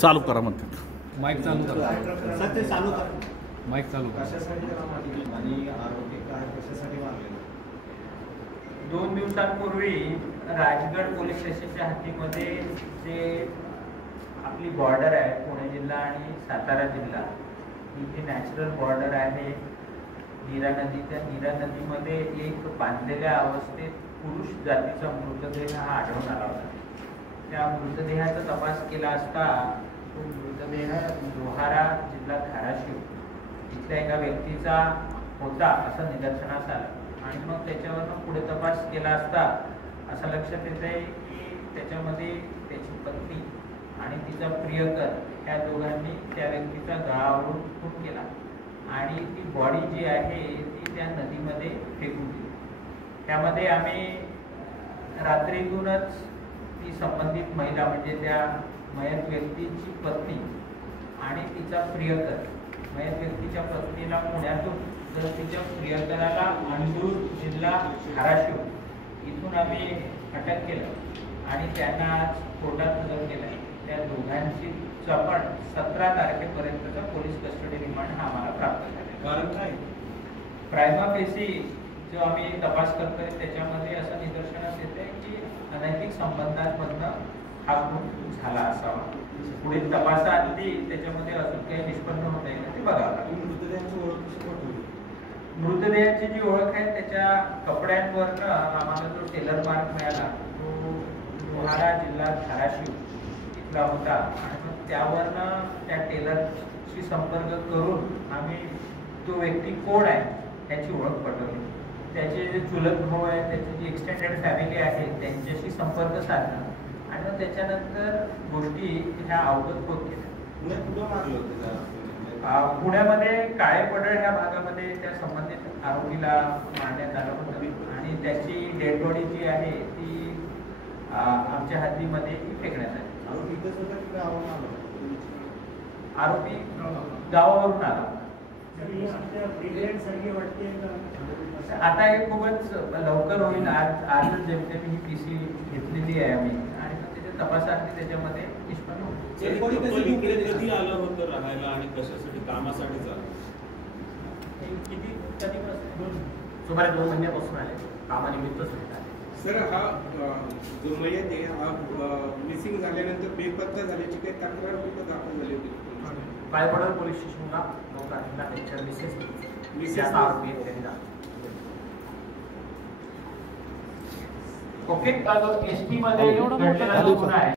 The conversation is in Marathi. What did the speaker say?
चालू करा म्हणतात. माईक चालू करा. सर ते चालू करा. माईक चालू करा. आणि आरोग्य कार्ड कशासाठी मागले? 2 दिवसांपूर्वी राजगड पोलीस स्टेशनच्या हद्दीमध्ये जे आपली बॉर्डर आहे पुणे जिल्हा आणि सातारा जिल्हा ही जी नॅचरल बॉर्डर आहे नीरा नदी, त्या नीरा नदीमध्ये एक बांधलेल्या अवस्थेत पुरुष जातीचा मृतदेह हा आढळून आला होता. त्या मृतदेहाचा तपास केला असता तो मृतदेह लोहारा जिल्हा धाराशिव इथल्या एका व्यक्तीचा होता असं निदर्शनास आलं. आणि मग त्याच्यावरनं पुढे तपास केला असता असं लक्षात येत आहे की त्याच्यामध्ये त्याची पत्नी आणि तिचा प्रियकर ह्या दोघांनी त्या व्यक्तीचा गळावरून खून केला आणि ती बॉडी जी आहे ती त्या नदीमध्ये फेकून दिली. त्यामध्ये आम्ही रात्रीतूनच ती संबंधित महिला म्हणजे त्या मयत व्यक्तीची पत्नी आणि तिचा प्रियकर, मयत व्यक्तीच्या पत्नीला पुण्यातून तर तिच्या प्रियकराला अंडूर जिल्हा धाराशिव इथून आम्ही अटक केलं आणि त्यांना आज कोर्टात हजर केलं. त्या दोघांची आपण 17 तारखेपर्यंतचा पोलीस कस्टडी रिमांड हा आम्हाला प्राप्त झाला. कारण काय? प्रायमा फेसी जो आम्ही तपास करतोय त्याच्यामध्ये असं निदर्शनास येते की अनैतिक संबंधांमधनं हा खून झाला असावा. पुढील तपासाआधी त्याच्यामध्ये अजून काही निष्पन्न होत आहे ते बघावं लागेल. मृतदेहाची ओळख कशी पटवली? मृतदेहाची जी ओळख आहे त्याच्या कपड्यांवरनं आम्हाला जो टेलर मार्क मिळाला तो लोहारा जिल्हा धाराशिव इथला होता आणि मग त्यावरनं त्या टेलरशी संपर्क करून आम्ही तो व्यक्ती कोण आहे याची ओळख पटवली. त्याचे जे चुलत भाऊ आहे त्याची जी एक्सटेंडेड फॅमिली आहे त्यांच्याशी संपर्क साधला आणि मग त्याच्यानंतर गोष्टी ह्या अवगत होत गेल्या. कुठं मारलं होतं? पुण्यामध्ये काळे पडळ ह्या भागामध्ये त्या संबंधित आरोपीला मारण्यात आलं होतं आणि त्याची डेड बॉडी जी आहे ती आमच्या हद्दीमध्ये फेकण्यात आली. आरोपी गावावरून आला. आता हे खूपच लवकर होईल. आजच जेमतेम ही पीसी घेतलेली आहे आम्ही आणि त्याच्या तपासासाठी त्याच्यामध्ये निष्पन्न होईल. कधी आलं होतं राहायला आणि कशासाठी? कामासाठी झालं? किती कधीपासून? सुमारे 2 महिन्यापासून आले, कामानिमित्तच भेटले. सर, हा जो मयत आहे हा मिसिंग झाल्यानंतर बेपत्ता झाल्याची काही तक्रार कुठं दाखल झाली होती? काळेपडळ पोलीस स्टेशनला 9 तारखेला त्यांच्या मिसेस आरोपी त्यांनी दाखल. ओके, एसटी मध्ये घडलेला गुन्हा आहे.